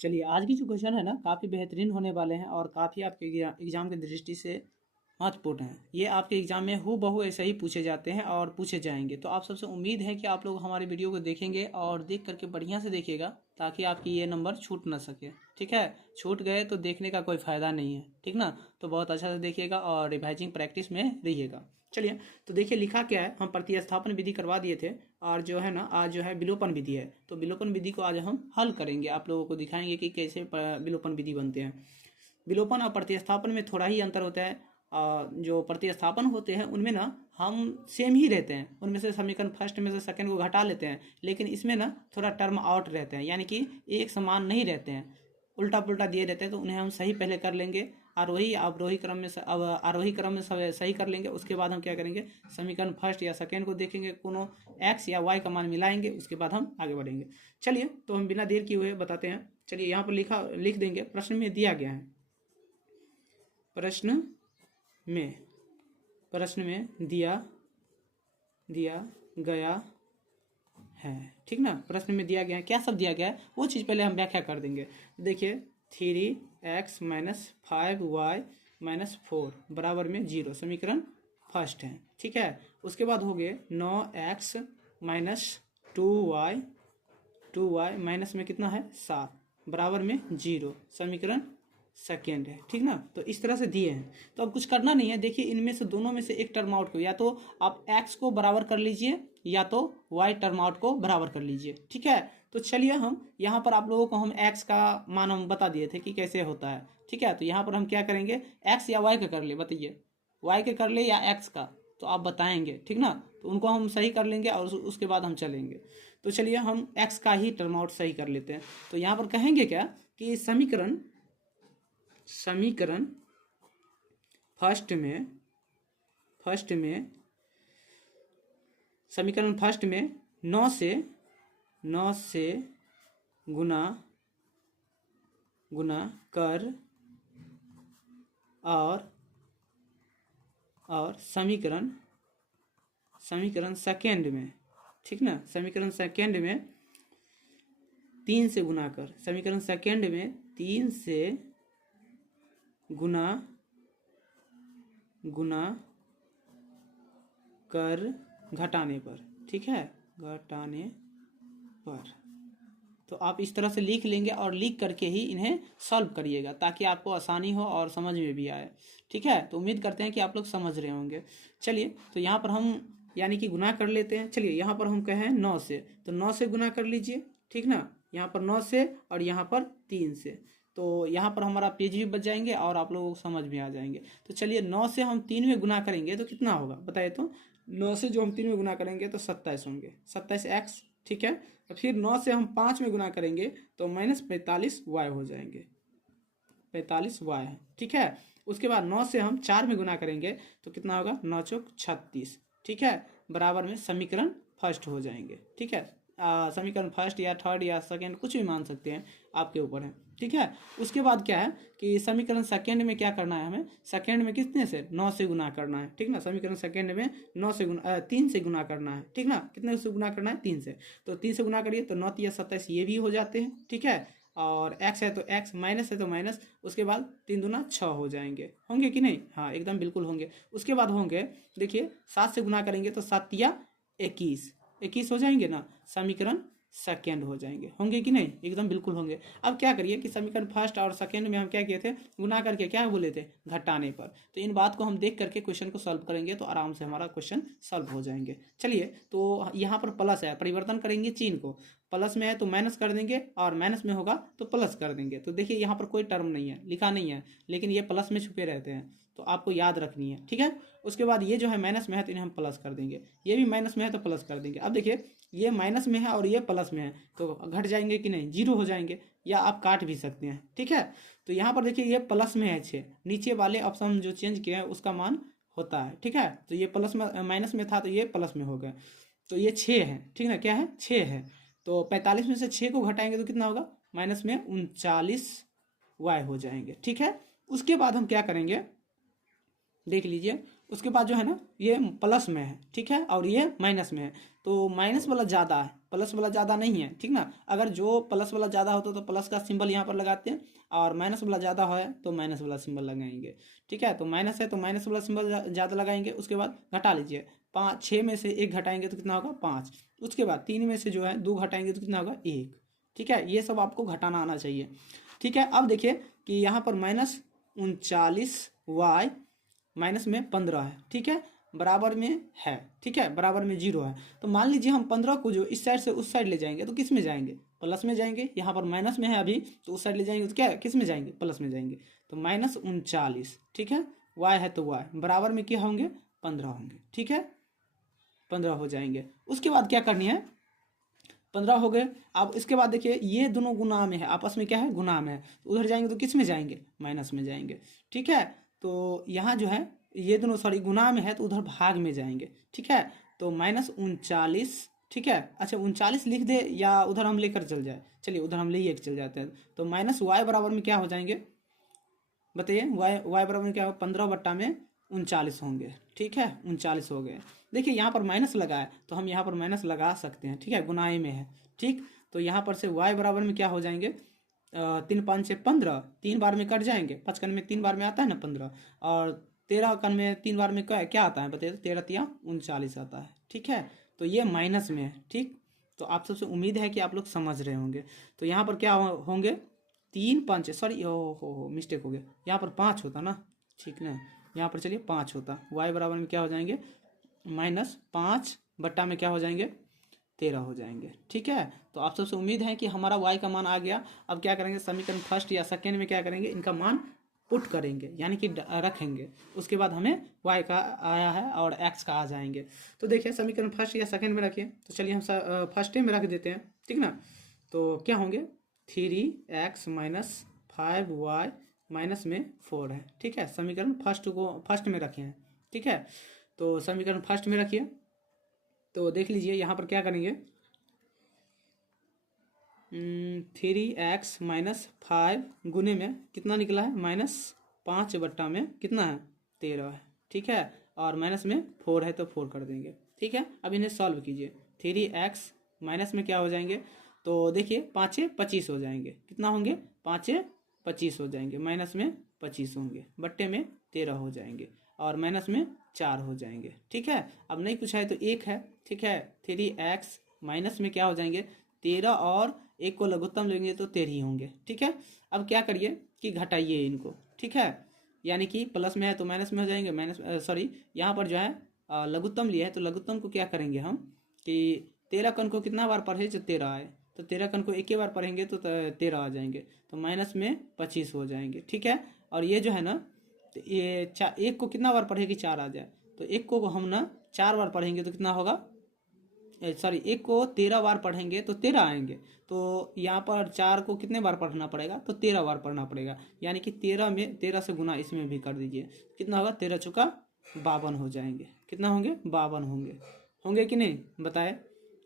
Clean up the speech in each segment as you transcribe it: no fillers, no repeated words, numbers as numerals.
चलिए, आज की जो क्वेश्चन है ना काफ़ी बेहतरीन होने वाले हैं और काफ़ी आपके एग्जाम की दृष्टि से महत्वपूर्ण हैं। ये आपके एग्जाम में हूबहू ऐसे ही पूछे जाते हैं और पूछे जाएंगे। तो आप सबसे उम्मीद है कि आप लोग हमारे वीडियो को देखेंगे और देख करके बढ़िया से देखिएगा ताकि आपकी ये नंबर छूट ना सके। ठीक है, छूट गए तो देखने का कोई फ़ायदा नहीं है। ठीक ना, तो बहुत अच्छा से देखिएगा और रिवाइजिंग प्रैक्टिस में रहिएगा। चलिए, तो देखिए लिखा क्या है। हम प्रतिस्थापन विधि करवा दिए थे और जो है ना आज जो है विलोपन विधि है। तो विलोपन विधि को आज हम हल करेंगे, आप लोगों को दिखाएंगे कि कैसे विलोपन विधि बनते हैं। विलोपन और प्रतिस्थापन में थोड़ा ही अंतर होता है। जो प्रतिस्थापन होते हैं उनमें ना हम सेम ही रहते हैं, उनमें से समीकरण फर्स्ट में से सेकंड को घटा लेते हैं, लेकिन इसमें ना थोड़ा टर्म आउट रहते हैं, यानी कि एक समान नहीं रहते हैं, उल्टा पुल्टा दिए रहते हैं। तो उन्हें हम सही पहले कर लेंगे, आरोही अवरोही क्रम में अब आरोही क्रम में सही कर लेंगे। उसके बाद हम क्या करेंगे, समीकरण फर्स्ट या सेकेंड को देखेंगे, कोनो एक्स या वाई का मान मिलाएंगे, उसके बाद हम आगे बढ़ेंगे। चलिए, तो हम बिना देर किए हुए बताते हैं। चलिए, यहाँ पर लिख देंगे, प्रश्न में दिया गया है। प्रश्न में दिया गया है। ठीक ना, प्रश्न में दिया गया है, क्या सब दिया गया है वो चीज़ पहले हम व्याख्या कर देंगे। देखिए, 3x - 5y - 4 बराबर में 0 समीकरण फर्स्ट है। ठीक है, उसके बाद हो गए 9x - 2y माइनस में कितना है 7 बराबर में 0 समीकरण सेकेंड है। ठीक ना, तो इस तरह से दिए हैं। तो अब कुछ करना नहीं है। देखिए, इनमें से दोनों में से एक टर्म आउट को या तो आप x को बराबर कर लीजिए या तो y टर्म आउट को बराबर कर लीजिए। ठीक है, तो चलिए हम यहाँ पर आप लोगों को हम x का मान हम बता दिए थे कि कैसे होता है। ठीक है, तो यहाँ पर हम क्या करेंगे, x या y का कर ले, बताइए y के कर ले या x का, तो आप बताएंगे। ठीक ना, तो उनको हम सही कर लेंगे और उसके बाद हम चलेंगे। तो चलिए हम x का ही टर्म आउट सही कर लेते हैं। तो यहाँ पर कहेंगे क्या कि समीकरण फर्स्ट में समीकरण फर्स्ट में 9 से गुना कर और समीकरण सेकेंड में, ठीक ना, समीकरण सेकेंड में 3 से गुना कर, समीकरण सेकेंड में 3 से गुना कर घटाने पर। ठीक है, घटाने पर। तो आप इस तरह से लिख लेंगे और लिख करके ही इन्हें सॉल्व करिएगा ताकि आपको आसानी हो और समझ में भी आए। ठीक है, तो उम्मीद करते हैं कि आप लोग समझ रहे होंगे। चलिए, तो यहाँ पर हम यानी कि गुना कर लेते हैं। चलिए, यहाँ पर हम कहें 9 से, तो 9 से गुना कर लीजिए। ठीक ना, यहाँ पर 9 से और यहाँ पर 3 से, तो यहाँ पर हमारा पेज भी बच जाएंगे और आप लोगों को समझ में आ जाएंगे। तो चलिए, 9 से हम 3 में गुना करेंगे तो कितना होगा बताइए। तो 9 से जो हम 3 में गुना करेंगे तो 27 होंगे, 27x। ठीक है, और फिर 9 से हम 5 में गुना करेंगे तो -45y हो जाएंगे, 45y। ठीक है, उसके बाद 9 से हम 4 में गुना करेंगे तो कितना होगा, 9 चौक 36। ठीक है, बराबर में समीकरण फर्स्ट हो जाएंगे। ठीक है, समीकरण फर्स्ट या थर्ड या सेकेंड कुछ भी मान सकते हैं, आपके ऊपर है। ठीक है, उसके बाद क्या है कि समीकरण सेकेंड में क्या करना है, हमें सेकेंड में कितने से 9 से गुना करना है। ठीक ना, समीकरण सेकेंड में 3 से गुना करना है। ठीक ना, कितने से गुना करना है, 3 से, तो 3 से गुना करिए तो 9 या 27 ये भी हो जाते हैं। ठीक है, और x है तो x, माइनस है तो माइनस, उसके बाद 3 दूना 6 हो जाएंगे। होंगे कि नहीं, हाँ एकदम बिल्कुल होंगे। उसके बाद होंगे, देखिए 7 से गुना करेंगे तो 7 या 21 हो जाएंगे ना, समीकरण सेकेंड हो जाएंगे। होंगे कि नहीं, एकदम बिल्कुल होंगे। अब क्या करिए कि समीकरण फर्स्ट और सेकेंड में हम क्या किए थे, गुना करके क्या बोले थे, घटाने पर। तो इन बात को हम देख करके क्वेश्चन को सॉल्व करेंगे तो आराम से हमारा क्वेश्चन सॉल्व हो जाएंगे। चलिए, तो यहाँ पर प्लस है, परिवर्तन करेंगे चिन्ह को, प्लस में है तो माइनस कर देंगे और माइनस में होगा तो प्लस कर देंगे। तो देखिए यहाँ पर कोई टर्म नहीं है, लिखा नहीं है, लेकिन ये प्लस में छुपे रहते हैं, तो आपको याद रखनी है। ठीक है, उसके बाद ये जो है माइनस में है तो इन्हें हम प्लस कर देंगे, ये भी माइनस में है तो प्लस कर देंगे। अब देखिए, ये माइनस में है और ये प्लस में है तो घट जाएंगे कि नहीं, 0 हो जाएंगे, या आप काट भी सकते हैं। ठीक है, तो यहाँ पर देखिए ये प्लस में है 6, नीचे वाले ऑप्शन जो चेंज किए हैं उसका मान होता है। ठीक है, तो ये प्लस में माइनस में था तो ये प्लस में हो गया, तो ये 6 है। ठीक ना, क्या है, 6 है। तो 45 में से 6 को घटाएंगे तो कितना होगा, माइनस में 39y हो जाएंगे। ठीक है, उसके बाद हम क्या करेंगे, देख लीजिए, उसके बाद जो है ना ये प्लस में है, ठीक है, और ये माइनस में है, तो माइनस वाला ज़्यादा है, प्लस वाला ज़्यादा नहीं है, ठीक ना। अगर जो प्लस वाला ज़्यादा होता तो प्लस का सिंबल यहाँ पर लगाते हैं, और माइनस वाला ज़्यादा है तो माइनस वाला सिंबल लगाएंगे, ठीक है। तो माइनस है तो माइनस वाला सिंबल ज़्यादा लगाएंगे। उसके बाद घटा लीजिए, 6 में से 1 घटाएंगे तो कितना होगा 5। उसके बाद 3 में से जो है 2 घटाएंगे तो कितना होगा 1, ठीक है। ये सब आपको घटाना आना चाहिए, ठीक है। अब देखिए कि यहाँ पर -39y माइनस में 15 है, ठीक है, बराबर में है, ठीक है, बराबर में 0 है। तो मान लीजिए हम 15 को जो इस साइड से उस साइड ले जाएंगे तो किस में जाएंगे, प्लस में जाएंगे। यहाँ पर माइनस में है अभी, तो उस साइड ले जाएंगे तो क्या किस में जाएंगे, प्लस में जाएंगे। तो -39, ठीक है, y है तो y बराबर में क्या होंगे 15 होंगे, ठीक है, 15 हो जाएंगे। उसके बाद क्या करनी है, 15 हो गए। अब इसके बाद देखिए ये दोनों गुना में है, आपस में क्या है गुना में है, तो उधर जाएंगे तो किस में जाएंगे, माइनस में जाएंगे, ठीक है। तो यहाँ जो है ये दोनों सॉरी गुना में है तो उधर भाग में जाएंगे, ठीक है। तो -39, ठीक है। अच्छा 39 लिख दे या उधर हम लेकर चल जाए, चलिए उधर हम ले चल जाते हैं। तो -y बराबर में क्या हो जाएंगे बताइए, y बराबर में क्या होगा 15/39 होंगे, ठीक है, 39 हो गए। देखिए यहाँ पर माइनस लगा है तो हम यहाँ पर माइनस लगा सकते हैं, ठीक है, गुनाई में है, ठीक। तो यहाँ पर से y बराबर में क्या हो जाएंगे 3 5 से 15, 3 बार में कट जाएंगे, 5 कन में 3 बार में आता है ना 15, और 13 कन में 3 बार में क्या आता है बताइए, 13 39 आता है, ठीक है। तो ये माइनस में है, ठीक। तो आप सबसे उम्मीद है कि आप लोग समझ रहे होंगे। तो यहाँ पर क्या होंगे 3 5 सॉरी हो मिस्टेक हो गया, यहाँ पर 5 होता ना, ठीक ना, यहाँ पर चलिए 5 होता, y बराबर में क्या हो जाएंगे -5 बट्टा में क्या हो जाएंगे 13 हो जाएंगे, ठीक है। तो आप सबसे उम्मीद है कि हमारा y का मान आ गया। अब क्या करेंगे समीकरण फर्स्ट या सेकेंड में क्या करेंगे, इनका मान पुट करेंगे यानी कि रखेंगे, उसके बाद हमें y का आया है और x का आ जाएंगे। तो देखिए समीकरण फर्स्ट या सेकेंड में रखिए, तो चलिए हम फर्स्ट में रख देते हैं, ठीक ना। तो क्या होंगे 3x - 5y -4 है, ठीक है। समीकरण फर्स्ट में रखे हैं, ठीक है। तो समीकरण फर्स्ट में रखिए। तो देख लीजिए यहाँ पर क्या करेंगे 3x - 5 गुने में कितना निकला है -5 बट्टा में कितना है 13 है, ठीक है, और माइनस में 4 है तो 4 कर देंगे, ठीक है। अब इन्हें सॉल्व कीजिए, 3x माइनस में क्या हो जाएंगे, तो देखिए 5 25 हो जाएंगे, कितना होंगे 5 25 हो जाएंगे, माइनस में 25 होंगे, बट्टे में 13 हो जाएंगे, और माइनस में 4 हो जाएंगे, ठीक है। अब नहीं कुछ है तो 1 है, ठीक है। 3x माइनस में क्या हो जाएंगे 13 और 1 को लघुत्तम लेंगे तो 13 होंगे, ठीक है। अब क्या करिए कि घटाइए इनको, ठीक है, यानी कि प्लस में है तो माइनस में हो जाएंगे, सॉरी यहाँ पर जो है लघुत्तम लिया है तो लघुत्तम को क्या करेंगे हम कि 13 कण को कितना बार पढ़े जो 13 आए, तो 13 कण को एक ही बार पढ़ेंगे तो 13 आ जाएंगे, तो माइनस में 25 हो जाएंगे, ठीक है। और ये जो है ना तो ये 1 को कितना बार पढ़े कि 4 आ जाए, तो 1 को हम ना 4 बार पढ़ेंगे तो कितना होगा, सॉरी 1 को 13 बार पढ़ेंगे तो 13 आएंगे, तो यहाँ पर 4 को कितने बार पढ़ना पड़ेगा तो 13 बार पढ़ना पड़ेगा, यानी कि 13 में 13 से गुना इसमें भी कर दीजिए, कितना होगा 13 चौका 52 हो जाएंगे, कितना होंगे 52 होंगे कि नहीं बताए,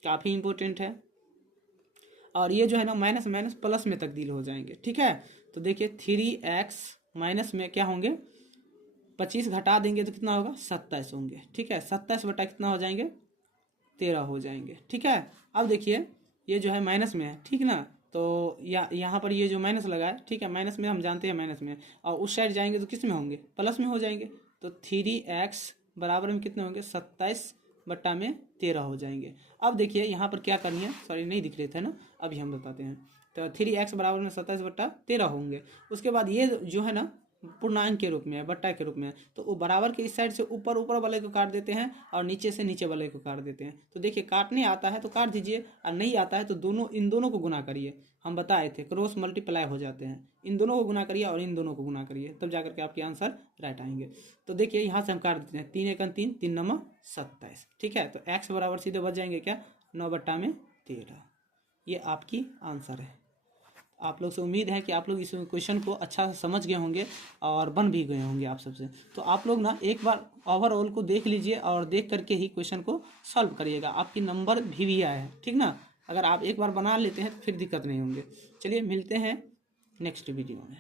काफ़ी इंपॉर्टेंट है। और ये जो है ना माइनस माइनस प्लस में तब्दील हो जाएंगे, ठीक है। तो देखिए 3x माइनस में क्या होंगे 25 घटा देंगे तो कितना होगा 27 होंगे, ठीक है, 27 बटा कितना हो जाएंगे 13 हो जाएंगे, ठीक है। अब देखिए ये जो है माइनस में है, ठीक ना, तो यहाँ पर ये जो माइनस लगा है, ठीक है, माइनस में हम जानते हैं माइनस में, और उस साइड जाएंगे तो किस में होंगे प्लस में हो जाएंगे, तो 3x बराबर में कितने होंगे 27 बट्टा में 13 हो जाएंगे। अब देखिए यहाँ पर क्या करनी है, सॉरी नहीं दिख रहे थे ना, अभी हम बताते हैं। तो 3x बराबर में 27 बट्टा 13 होंगे। उसके बाद ये जो है ना पूर्णांक के रूप में है, बट्टा के रूप में है, तो वो बराबर के इस साइड से ऊपर ऊपर वाले को काट देते हैं और नीचे से नीचे वाले को काट देते हैं। तो देखिए काटने आता है तो काट दीजिए, और नहीं आता है तो इन दोनों को गुना करिए, हम बताए थे क्रॉस मल्टीप्लाई हो जाते हैं, इन दोनों को गुना करिए और इन दोनों को गुना करिए, तब जाकर के आपके आंसर राइट आएंगे। तो देखिए यहाँ से हम काट देते हैं, 3 × 3 3 9 27, ठीक है। तो x बराबर सीधे बच जाएंगे क्या 9 बट्टा में 13, ये आपकी आंसर है। आप लोग से उम्मीद है कि आप लोग इस क्वेश्चन को अच्छा से समझ गए होंगे और बन भी गए होंगे आप सबसे। तो आप लोग ना एक बार ओवरऑल को देख लीजिए और देख करके ही क्वेश्चन को सॉल्व करिएगा, आपकी नंबर भी आया है, ठीक ना। अगर आप एक बार बना लेते हैं तो फिर दिक्कत नहीं होंगे। चलिए मिलते हैं नेक्स्ट वीडियो में।